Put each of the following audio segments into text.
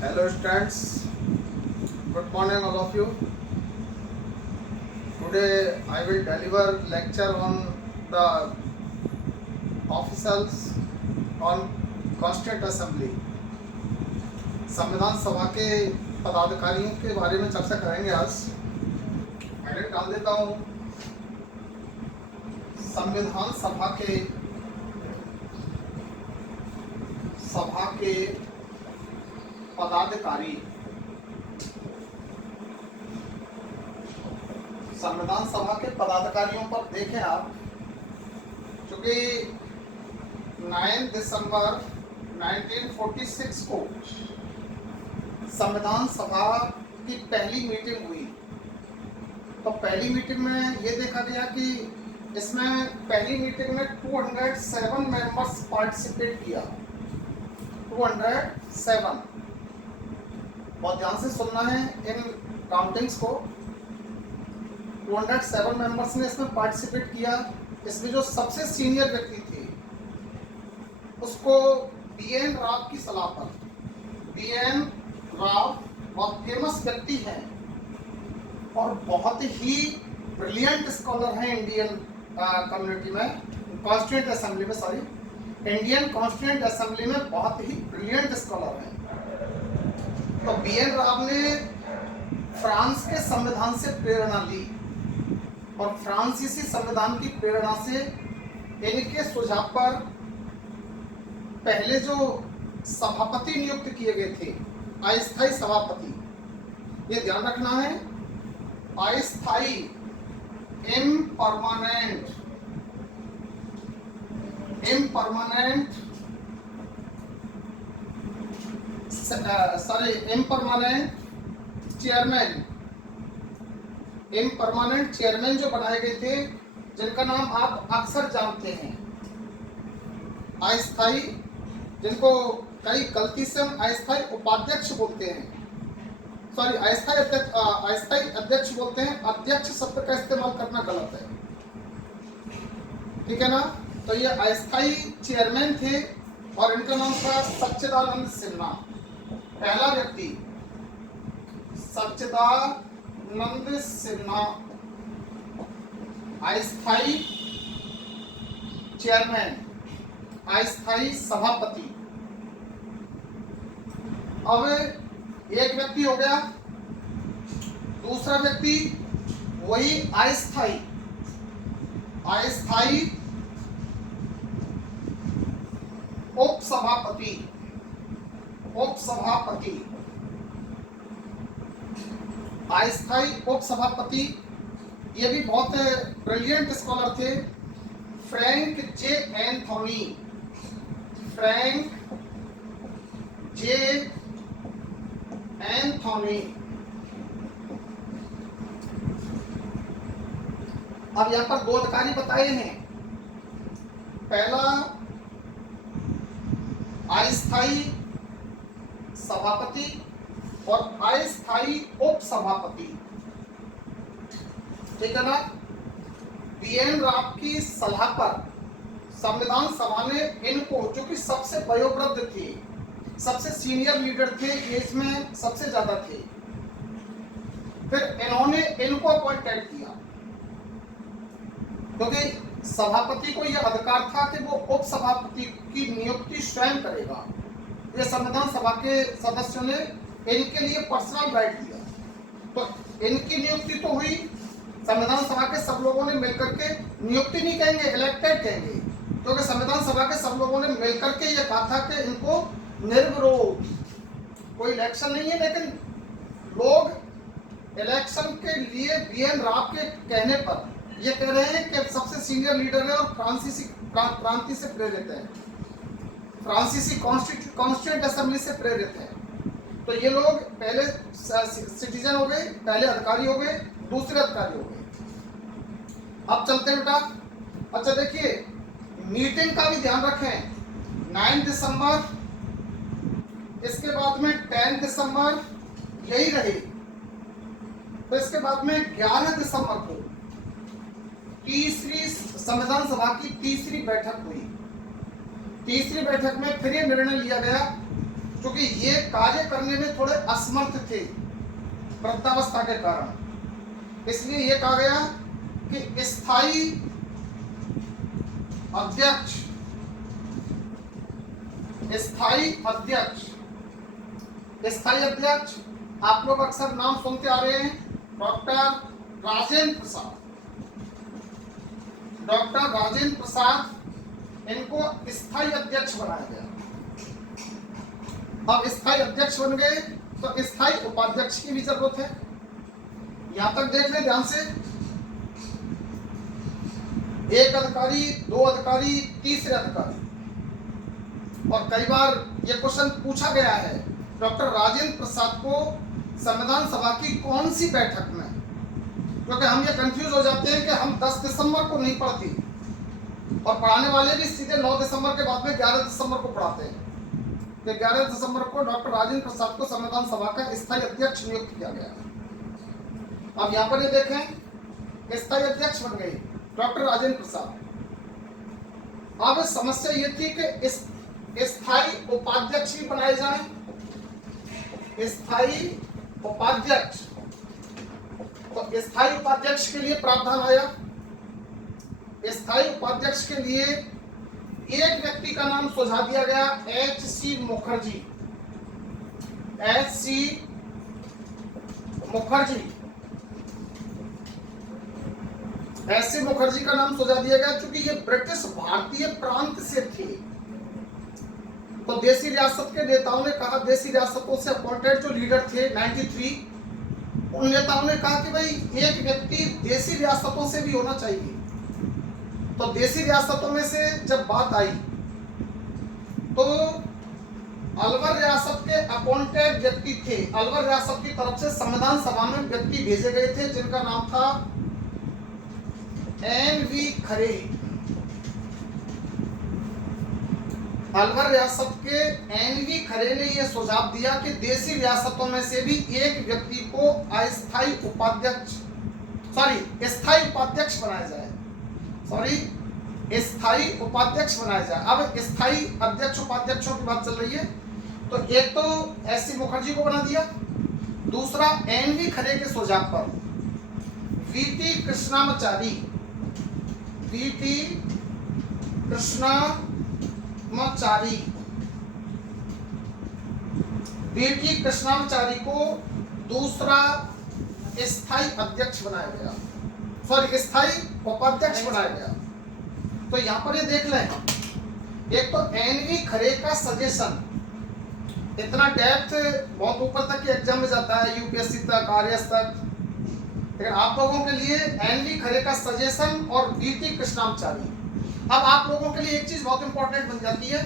Hello students, good morning all of you. Today I will deliver lecture on the officials on Constituent Assembly. संविधान सभा के पदाधिकारियों के बारे में चर्चा करेंगे आज। पहले डाल देता हूँ संविधान सभा के पदाधिकारी। संविधान सभा के पदाधिकारियों पर देखें आप, क्योंकि 9 दिसंबर 1946 को संविधान सभा की पहली मीटिंग हुई। तो पहली मीटिंग में ये देखा गया कि इसमें पहली मीटिंग में 207 मेंबर्स पार्टिसिपेट किया। 207, बहुत ध्यान से सुनना है इन काउंटिंग्स को। 207 मेंबर्स ने इसमें पार्टिसिपेट किया। इसमें जो सबसे सीनियर व्यक्ति थे उसको BN राव की सलाह पर, BN राव बहुत फेमस व्यक्ति हैं और बहुत ही ब्रिलियंट स्कॉलर हैं इंडियन कम्युनिटी में, कॉन्स्टिट्यूएंट असेंबली में, सॉरी, इंडियन कॉन्स्टिट्यूएंट असेंबली में बहुत ही ब्रिलियंट स्कॉलर हैं। तो BN राव ने फ्रांस के संविधान से प्रेरणा ली और फ्रांसीसी संविधान की प्रेरणा से इनके सुझाव पर पहले जो सभापति नियुक्त किए गए थे, अस्थायी सभापति, ये ध्यान रखना है, अस्थायी, इम्परमानेंट चेयरमैन जो बनाए गए थे, जिनका नाम आप अक्सर जानते हैं, अस्थायी, जिनको कई गलती से हम अस्थायी उपाध्यक्ष बोलते हैं, सॉरी अस्थायी अध्यक्ष बोलते हैं। अध्यक्ष शब्द का इस्तेमाल करना गलत है, ठीक है ना। तो ये अस्थायी चेयरमैन थे और इनका नाम था सच्चिदानंद सिन्हा। पहला व्यक्ति सच्चिदानंद सिन्हा, अस्थायी चेयरमैन, अस्थायी सभापति। अब एक व्यक्ति हो गया। दूसरा व्यक्ति वही अस्थायी उपसभापति। अस्थायी उपसभापति, ये भी बहुत ब्रिलियंट स्कॉलर थे, फ्रैंक जे एंथोनी। अब यहाँ पर दो अधिकारी बताए हैं। पहला अस्थायी सभापति और अस्थायी उपसभापति, ठीक है ना। BN राव की सलाह पर संविधान सभा ने इनको, जो कि सबसे वयोवृद्ध थे, सबसे सीनियर लीडर थे, एज में सबसे ज्यादा थे, फिर इन्होंने इनको अपॉइंटेड किया, क्योंकि सभापति को यह अधिकार था कि वो उपसभापति की नियुक्ति स्वयं करेगा। ये संविधान सभा के सदस्यों ने इनके लिए पर्सनल राइट दिया। तो इनकी नियुक्ति तो हुई, संविधान सभा के सब लोगों ने मिलकर के, नियुक्ति नहीं कहेंगे, इलेक्टेड कहेंगे, क्योंकि संविधान सभा के सब लोगों ने मिलकर के ये कहा था कि इनको निर्विरोध, कोई इलेक्शन नहीं है, लेकिन लोग इलेक्शन के लिए BN राव के कहने पर ये कह रहे हैं कि सबसे सीनियर लीडर है और फ्रांसीसी क्रांति से प्रेरित है, फ्रांसीसी कॉन्स्टिट्यूएंट असेंबली से प्रेरित है। तो ये लोग पहले सिटीजन हो गए, पहले अधिकारी हो गए, दूसरे अधिकारी हो गए। अब चलते हैं बेटा। अच्छा देखिए, मीटिंग का भी ध्यान रखें। 9 दिसंबर, इसके बाद में 10 दिसंबर यही रही, तो इसके बाद में 11 दिसंबर को तीसरी संविधान सभा की तीसरी बैठक हुई। तीसरी बैठक में फिर ये निर्णय लिया गया क्योंकि ये कार्य करने में थोड़े असमर्थ थे वृद्धावस्था के कारण, इसलिए ये कहा गया कि स्थायी अध्यक्ष, स्थायी अध्यक्ष, स्थायी अध्यक्ष आप लोग अक्सर नाम सुनते आ रहे हैं, डॉक्टर राजेंद्र प्रसाद। डॉक्टर राजेंद्र प्रसाद, इनको स्थायी अध्यक्ष बनाया गया। अब स्थायी अध्यक्ष बन गए तो स्थायी उपाध्यक्ष की भी जरूरत है। यहां तक देख ले ध्यान से, एक अधिकारी, दो अधिकारी, तीसरे अधिकारी। और कई बार ये क्वेश्चन पूछा गया है, डॉक्टर राजेंद्र प्रसाद को संविधान सभा की कौन सी बैठक में, क्योंकि हम ये कंफ्यूज हो जाते हैं कि हम 10 दिसंबर को नहीं पढ़ती और पढ़ाने वाले भी सीधे 9 दिसंबर के बाद में 11 दिसंबर को पढ़ाते हैं। 11 दिसंबर को डॉक्टर राजेंद्र प्रसाद को संविधान सभा का स्थायी अध्यक्ष नियुक्त किया गया। अब यहाँ पर ये देखें, स्थायी अध्यक्ष बन गए डॉक्टर राजेंद्र प्रसाद। अब समस्या ये थी कि इस स्थायी उपाध्यक्ष भी बनाए जाएं। स्थायी उपाध्यक्ष, तो स्थायी उपाध्यक्ष के लिए प्रावधान आया। स्थायी उपाध्यक्ष के लिए एक व्यक्ति का नाम सुझा दिया गया, H.C. Mukherjee. H.C. Mukherjee, H.C. Mukherjee का नाम सुझा दिया गया क्योंकि ये ब्रिटिश भारतीय प्रांत से थे। तो देसी रियासत के नेताओं ने कहा, देसी रियासतों से अपॉइंटेड जो लीडर थे 93, उन नेताओं ने कहा कि भाई एक व्यक्ति देसी रियासतों से भी होना चाहिए। तो देसी रियासतों में से जब बात आई तो अलवर रियासत के अपॉइंटेड व्यक्ति थे। अलवर रियासत की तरफ से संविधान सभा में व्यक्ति भेजे गए थे जिनका नाम था N.V. खरे। अलवर रियासत के N.V. खरे ने यह सुझाव दिया कि देसी रियासतों में से भी एक व्यक्ति को अस्थायी उपाध्यक्ष, स्थायी उपाध्यक्ष बनाया जाए। स्थायी उपाध्यक्ष बनाया जाए। अब स्थायी अध्यक्ष उपाध्यक्षों की बात चल रही है, तो एक तो H.C. मुखर्जी को बना दिया, दूसरा N.V. खरे के सुझाव पर V.T. कृष्णामाचारी, V.T. कृष्णामाचारी को दूसरा स्थायी अध्यक्ष बनाया गया, स्थायी उपाध्यक्ष बनाया गया। तो यहां पर ये देख लें, एक तो N.V. खरे का सजेशन, इतना डेप्थ बहुत ऊपर तक के एग्जाम में जाता है, यूपीएससी तक, आरएस तक, लेकिन आप लोगों के लिए N.V. खरे का सजेशन और V.T. कृष्णामाचारी। अब आप लोगों के लिए एक चीज बहुत इंपॉर्टेंट बन जाती है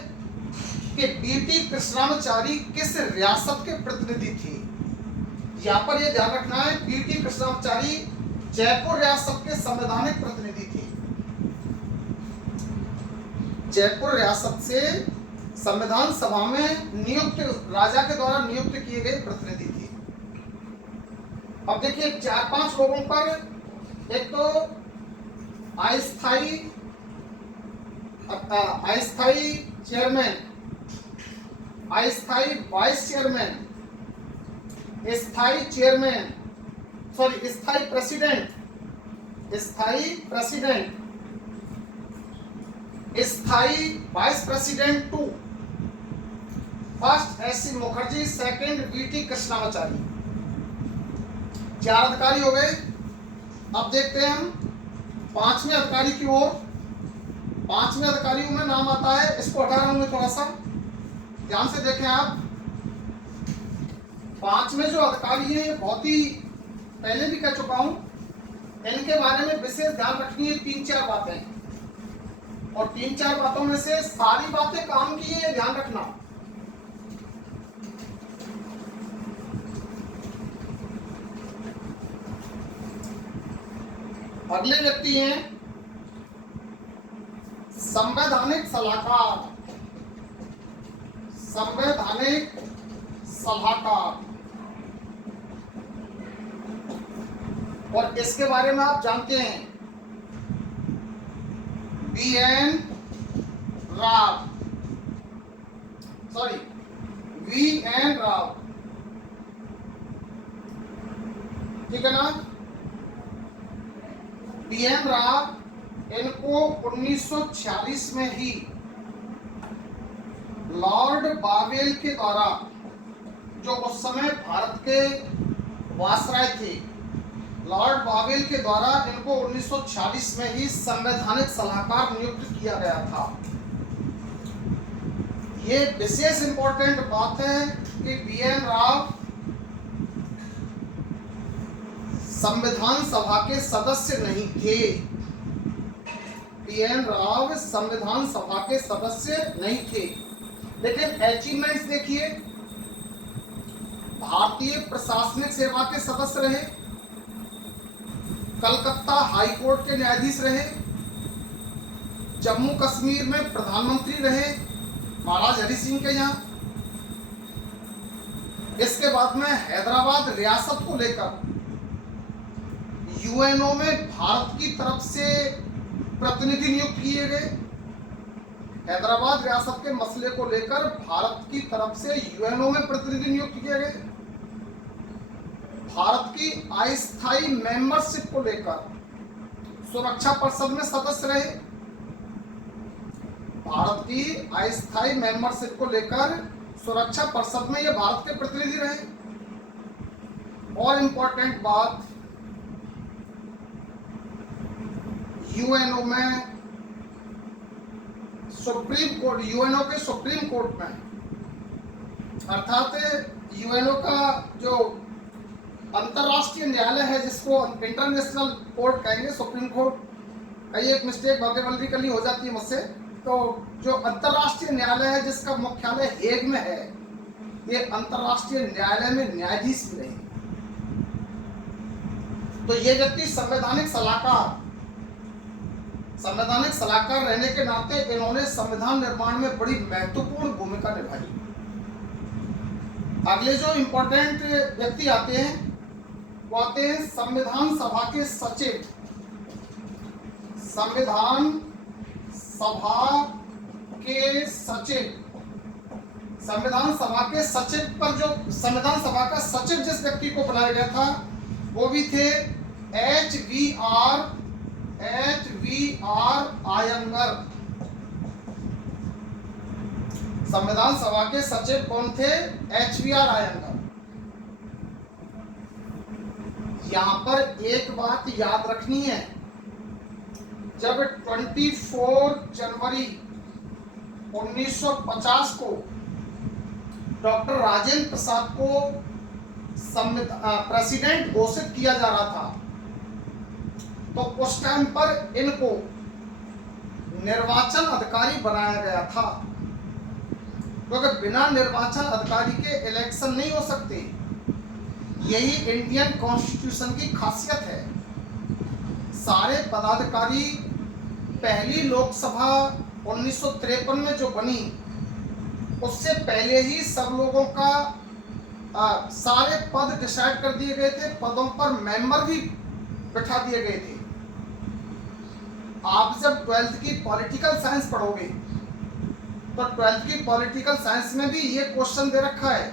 कि V.T. कृष्णामाचारी किस रियासत के प्रतिनिधि थे। यहाँ पर यह ध्यान रखना है, V.T. कृष्णामाचारी जयपुर रियासत के संवैधानिक प्रतिनिधि थे। जयपुर रियासत से संविधान सभा में नियुक्त, राजा के द्वारा नियुक्त किए गए प्रतिनिधि थे। अब देखिए 4-5 लोगों पर, एक तो अस्थायी चेयरमैन, अस्थायी वाइस चेयरमैन, स्थायी चेयरमैन, स्थायी प्रेसिडेंट, स्थायी vice president 2, first H.C. Mukherjee, second V.T. Krishnamachari. 4 अधिकारी हो गए। अब देखते हैं हम 5वें अधिकारी की ओर। 5वें अधिकारी में नाम आता है, इसको हटा रहा हूं मैं थोड़ा सा, ध्यान से देखें आप। 5वें जो अधिकारी है, बहुत ही पहले भी कह चुका हूं, इनके बारे में विशेष ध्यान रखनी है 3-4 बातें, और 3-4 बातों में से सारी बातें काम की है, ध्यान रखना। अगले व्यक्ति हैं संवैधानिक सलाहकार। संवैधानिक सलाहकार, और इसके बारे में आप जानते हैं B.N. VN राव, ठीक है ना। VN राव इनको 1946 में ही लॉर्ड बावेल के द्वारा, जो उस समय भारत के वायसराय थे, लॉर्ड बावेल के द्वारा इनको 1946 में ही संवैधानिक सलाहकार नियुक्त किया गया था। ये विशेष इंपॉर्टेंट बात है कि VN राव संविधान सभा के सदस्य नहीं थे। VN राव संविधान सभा के सदस्य नहीं थे, लेकिन अचीवमेंट्स देखिए, भारतीय प्रशासनिक सेवा के सदस्य रहे, कलकत्ता हाई कोर्ट के न्यायाधीश रहे, जम्मू कश्मीर में प्रधानमंत्री रहे महाराज हरि सिंह के यहाँ। इसके बाद में हैदराबाद रियासत को लेकर यूएनओ में भारत की तरफ से प्रतिनिधि नियुक्त किए गए। हैदराबाद रियासत के मसले को लेकर भारत की तरफ से यूएनओ में प्रतिनिधि नियुक्त किए गए। भारत की अस्थायी मेंबरशिप को लेकर सुरक्षा परिषद में सदस्य रहे। भारत की अस्थायी मेंबरशिप को लेकर सुरक्षा परिषद में ये भारत के प्रतिनिधि रहे। और इंपॉर्टेंट बात, यूएनओ में सुप्रीम कोर्ट, यूएनओ के सुप्रीम कोर्ट में, अर्थात यूएनओ का जो अंतरराष्ट्रीय न्यायालय है, जिसको इंटरनेशनल कोर्ट कहेंगे, सुप्रीम कोर्ट, कई एक मिस्टेक भाग्यवल्ली हो जाती है मुझसे, तो जो अंतरराष्ट्रीय न्यायालय है जिसका मुख्यालय हेग में है, ये अंतरराष्ट्रीय न्यायालय में न्यायाधीश भी रहे। तो ये व्यक्ति संवैधानिक सलाहकार रहने के नाते इन्होंने संविधान निर्माण में बड़ी महत्वपूर्ण भूमिका निभाई। अगले जो इंपॉर्टेंट व्यक्ति आते हैं वो आते हैं संविधान सभा के सचिव। संविधान सभा के सचिव पर जो संविधान सभा का सचिव जिस व्यक्ति को बनाया गया था वो भी थे एच.वी.आर. आयंगर। संविधान सभा के सचिव कौन थे? एच.वी.आर. आयंगर। यहां पर एक बात याद रखनी है, जब 24 जनवरी 1950 को डॉक्टर राजेंद्र प्रसाद को प्रेसिडेंट घोषित किया जा रहा था, तो उस टाइम पर इनको निर्वाचन अधिकारी बनाया गया था, क्योंकि बिना निर्वाचन अधिकारी के इलेक्शन नहीं हो सकते। यही इंडियन कॉन्स्टिट्यूशन की खासियत है। सारे पदाधिकारी पहली लोकसभा 1953 में जो बनी उससे पहले ही सब लोगों का सारे पद डिसाइड कर दिए गए थे, पदों पर मेंबर भी बैठा दिए गए थे। आप जब 12th की पॉलिटिकल साइंस पढ़ोगे तो 12th की पॉलिटिकल साइंस में भी ये क्वेश्चन दे रखा है,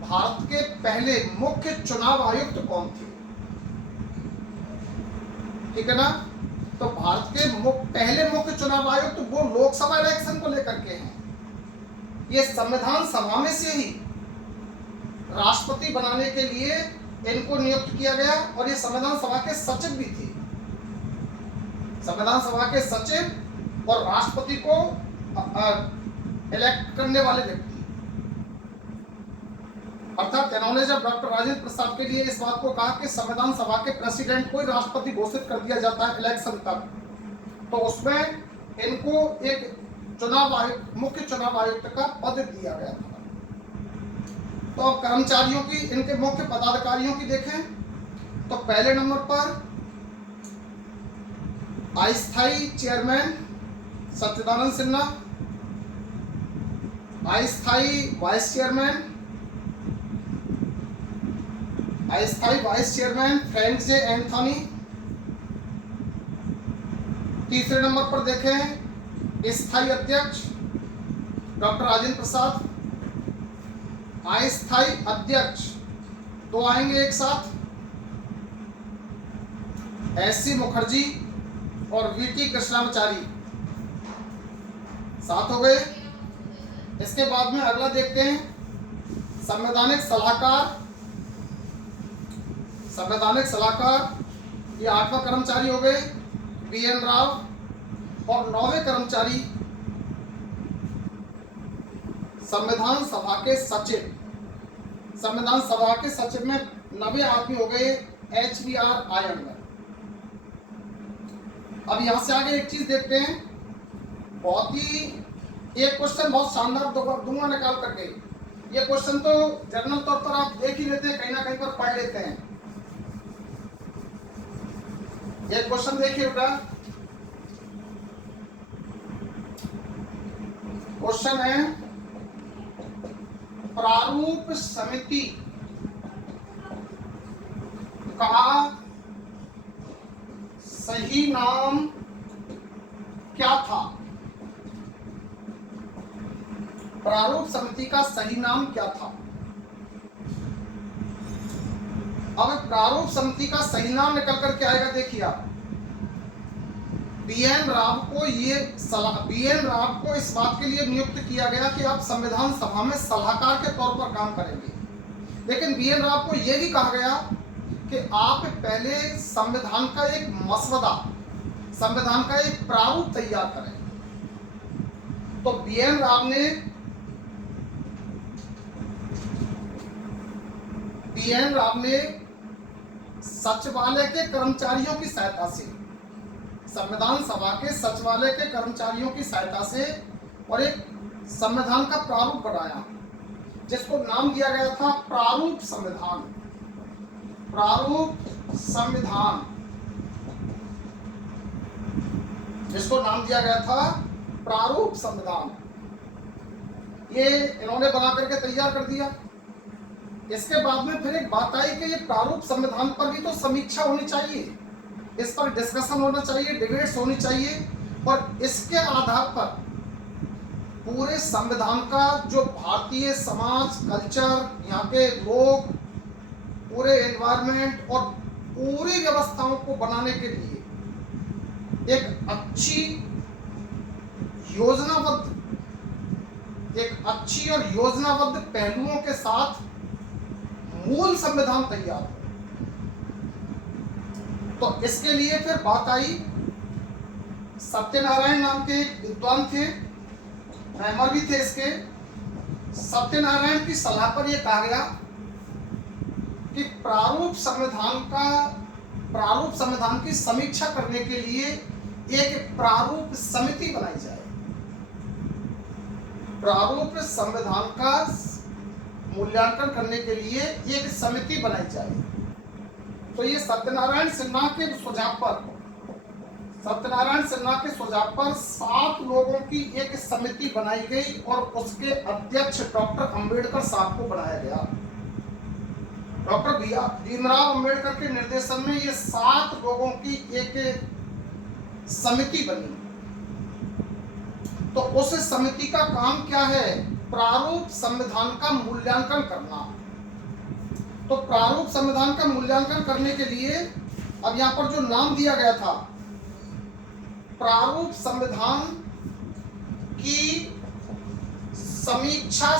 भारत के पहले मुख्य चुनाव आयुक्त कौन थे? ठीक है ना। तो भारत के पहले मुख्य चुनाव आयुक्त वो लोकसभा इलेक्शन को लेकर के हैं। ये संविधान सभा में से ही राष्ट्रपति बनाने के लिए इनको नियुक्त किया गया, और ये संविधान सभा के सचिव भी थे। संविधान सभा के सचिव और राष्ट्रपति को इलेक्ट करने वाले व्यक्ति, अर्थात इन्होंने जब डॉक्टर राजेंद्र प्रसाद के लिए इस बात को कहा कि संविधान सभा के प्रेसिडेंट को ही राष्ट्रपति घोषित कर दिया जाता है इलेक्शन तक, तो उसमें इनको एक मुख्य चुनाव आयुक्त का पद दिया गया था। तो अब कर्मचारियों की, इनके मुख्य पदाधिकारियों की देखें तो पहले नंबर पर अस्थायी चेयरमैन सच्चिदानंद सिन्हा, अस्थायी वाइस चेयरमैन फ्रैंक जे एंथोनी। तीसरे नंबर पर देखें स्थायी अध्यक्ष डॉक्टर राजेंद्र प्रसाद। अस्थायी अध्यक्ष दो आएंगे एक साथ, एस.सी. मुखर्जी और वी.टी. कृष्णाचारी, सात हो गए। इसके बाद में अगला देखते हैं संवैधानिक सलाहकार। संवैधानिक सलाहकार ये 8वां कर्मचारी हो गए बी.एन. राव, और 9वें कर्मचारी संविधान सभा के सचिव। संविधान सभा के सचिव में 9वें आदमी हो गए एच.बी.आर. आयंगर। अब यहां से आगे एक चीज देखते हैं, बहुत ही एक क्वेश्चन बहुत शानदार दूंगा निकाल करके। ये क्वेश्चन तो जनरल तौर पर आप देख ही लेते हैं, कहीं ना कहीं पर पढ़ लेते हैं। एक क्वेश्चन देखिए बेटा, क्वेश्चन है प्रारूप समिति का सही नाम क्या था? प्रारूप समिति का सही नाम क्या था? अब प्रारूप समिति का सही नाम निकल कर के आएगा, देखिए आप। बी.एन. राव को इस बात के लिए नियुक्त किया गया कि आप संविधान सभा में सलाहकार के तौर पर काम करेंगे, लेकिन बी.एन. राव को यह भी कहा गया कि आप पहले संविधान का एक मसवदा, संविधान का एक प्रारूप तैयार करें। तो बी.एन. राव ने सचिवालय के कर्मचारियों की सहायता से, संविधान सभा के सचिवालय के कर्मचारियों की सहायता से और एक संविधान का प्रारूप बनाया, जिसको नाम दिया गया था प्रारूप संविधान। प्रारूप संविधान, जिसको नाम दिया गया था प्रारूप संविधान। ये इन्होंने बना करके तैयार कर दिया। इसके बाद में फिर एक बात आई कि ये प्रारूप संविधान पर भी तो समीक्षा होनी चाहिए, इस पर डिस्कशन होना चाहिए, डिबेट्स होनी चाहिए, और इसके आधार पर पूरे संविधान का जो भारतीय समाज, कल्चर, यहाँ के लोग, पूरे एनवायरनमेंट और पूरी व्यवस्थाओं को बनाने के लिए एक अच्छी और योजनाबद्ध पहलुओं के साथ मूल संविधान तैयार हो। तो इसके लिए फिर बात आई, सत्यनारायण नाम के एक विद्वान थे, मेंबर भी थे इसके। सत्यनारायण की सलाह पर यह कहा गया कि प्रारूप संविधान की समीक्षा करने के लिए एक प्रारूप समिति बनाई जाए। प्रारूप संविधान का मूल्यांकन करने के लिए एक समिति बनाई जाए। तो ये सत्यनारायण सिन्हा के सुझाव पर 7 लोगों की एक समिति बनाई गई और उसके अध्यक्ष डॉक्टर अंबेडकर साहब को बनाया गया। डॉक्टर भीमराव अंबेडकर के निर्देशन में ये 7 लोगों की एक समिति बनी। तो उस समिति का काम क्या है? प्रारूप संविधान का मूल्यांकन करना। तो प्रारूप संविधान का मूल्यांकन करने के लिए अब यहां पर जो नाम दिया गया था, प्रारूप संविधान की समीक्षा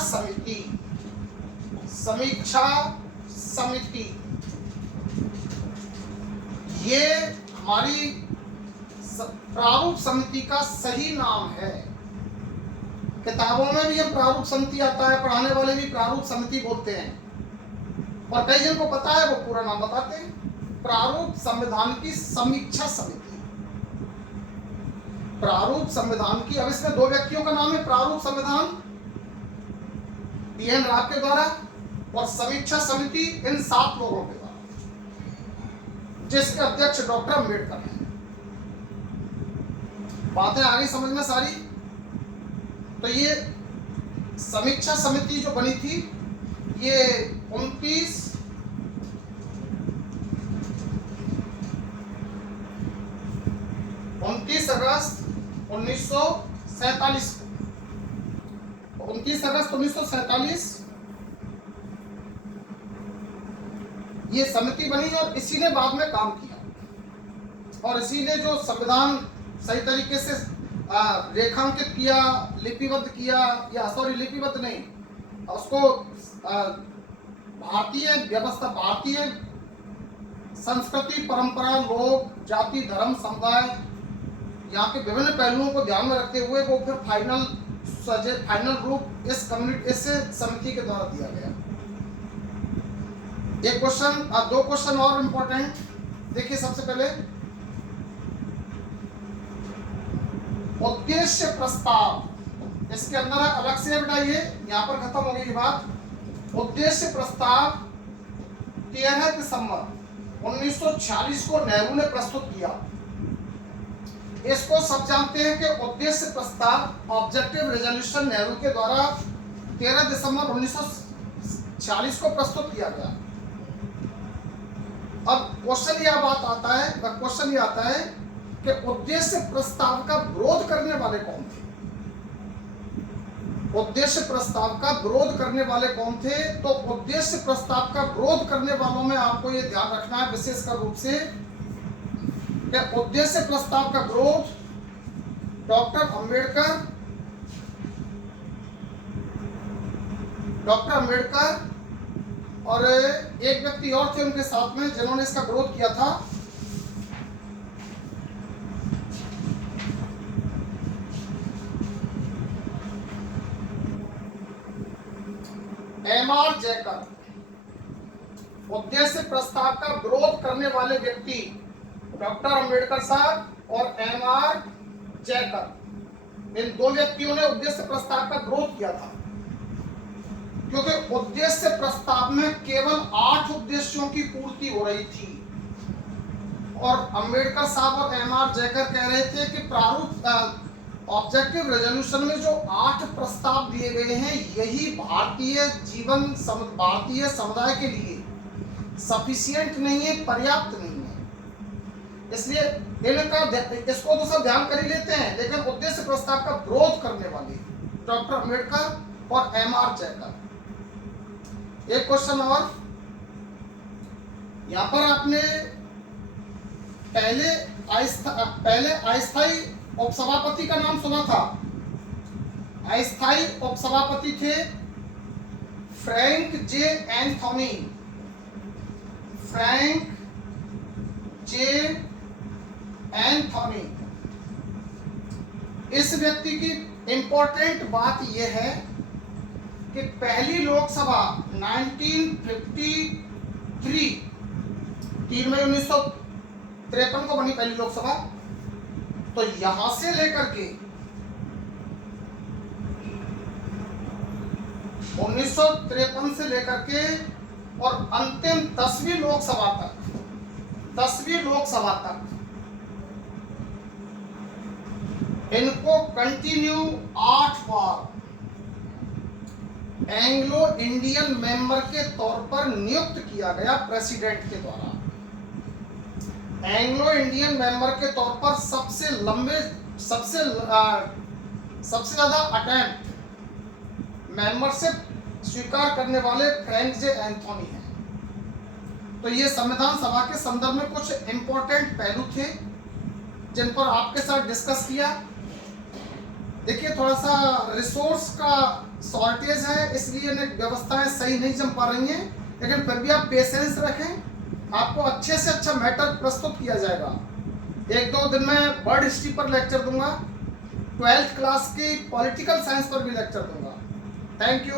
समिति, ये हमारी प्रारूप समिति का सही नाम है। किताबों में भी हम प्रारूप समिति आता है, पढ़ाने वाले भी प्रारूप समिति बोलते हैं, और कई जन को पता है वो पूरा नाम बताते हैं, प्रारूप संविधान की समीक्षा समिति। प्रारूप संविधान की, अब इसमें 2 व्यक्तियों का नाम है प्रारूप संविधान, बी.एन. राव के द्वारा, और समीक्षा समिति इन 7 लोगों के द्वारा, जिसके अध्यक्ष डॉक्टर अंबेडकर हैं। बातें आगे समझ में सारी। तो ये समीक्षा समिति जो बनी थी, ये 29 अगस्त 1947 को, 29 अगस्त 1947 ये समिति बनी और इसी ने बाद में काम किया और इसी ने जो संविधान सही तरीके से रेखांकित किया, लिपिबद्ध किया, या सॉरी लिपिबद्ध नहीं, उसको भारतीय व्यवस्था, भारतीय संस्कृति, परंपरा, लोक, जाति, धर्म, समुदाय, यहाँ के विभिन्न पहलुओं को ध्यान में रखते हुए वो फिर फाइनल रूप इस समिति के द्वारा दिया गया। एक क्वेश्चन, दो क्वेश्चन और इंपॉर्टेंट देखिए। सबसे पहले उद्देश्य प्रस्ताव, इसके अंदर अलग से बताइए, यहाँ पर खत्म हो गई बात। उद्देश्य प्रस्ताव 13 दिसंबर 1946 को नेहरू ने प्रस्तुत किया। इसको सब जानते हैं कि उद्देश्य प्रस्ताव ऑब्जेक्टिव रेजोल्यूशन नेहरू के द्वारा 13 दिसंबर 1946 को प्रस्तुत किया गया। अब क्वेश्चन यह आता है कि उद्देश्य प्रस्ताव का विरोध करने वाले कौन थे? उद्देश्य प्रस्ताव का विरोध करने वाले कौन थे? तो उद्देश्य प्रस्ताव का विरोध करने वालों में आपको यह ध्यान रखना है विशेषकर रूप से कि उद्देश्य प्रस्ताव का विरोध डॉक्टर अंबेडकर और एक व्यक्ति और थे उनके साथ में जिन्होंने इसका विरोध किया था। एम.आर. जैकब। उद्देश्य प्रस्ताव का विरोध करने वाले व्यक्ति डॉक्टर अंबेडकर साहब और एम.आर. जैकब, इन दो व्यक्तियों ने उद्देश्य प्रस्ताव का विरोध किया था क्योंकि उद्देश्य प्रस्ताव में केवल 8 उद्देश्यों की पूर्ति हो रही थी और अंबेडकर साहब और एम.आर. जैकब कह रहे थे कि प्रारूप ऑब्जेक्टिव रेजोल्यूशन में जो 8 प्रस्ताव दिए गए हैं यही भारतीय समुदाय के लिए सफिशिएंट नहीं है, पर्याप्त नहीं है। इसलिए इसको तो सब ध्यान कर ही लेते हैं, लेकिन उद्देश्य प्रस्ताव का विरोध करने वाले डॉक्टर अंबेडकर और एम.आर. जैकब। एक क्वेश्चन और, यहां पर आपने पहले अस्थायी उपसभापति का नाम सुना था। अस्थायी उपसभापति थे फ्रैंक जे एंथोनी। इस व्यक्ति की इंपॉर्टेंट बात यह है कि पहली लोकसभा 3 मई 1953 को बनी पहली लोकसभा। तो यहां से लेकर के 1953 से लेकर के और अंतिम 10वीं लोकसभा तक इनको कंटिन्यू 8 बार एंग्लो इंडियन मेंबर के तौर पर नियुक्त किया गया प्रेसिडेंट के द्वारा। एंग्लो इंडियन मेंबर के तौर पर सबसे ज्यादा अटेम्प्ट मेंबरशिप स्वीकार करने वाले फ्रैंक जे एंथोनी हैं। तो ये संविधान सभा के संदर्भ में कुछ इंपॉर्टेंट पहलू थे जिन पर आपके साथ डिस्कस किया। देखिए थोड़ा सा रिसोर्स का शॉर्टेज है, इसलिए व्यवस्थाएं सही नहीं जम पा रही हैं, लेकिन फिर भी आप पेशेंस रखें, आपको अच्छे से अच्छा मैटर प्रस्तुत किया जाएगा। 1-2 दिन में वर्ल्ड हिस्ट्री पर लेक्चर दूंगा, 12th क्लास की पॉलिटिकल साइंस पर भी लेक्चर दूंगा। Thank you.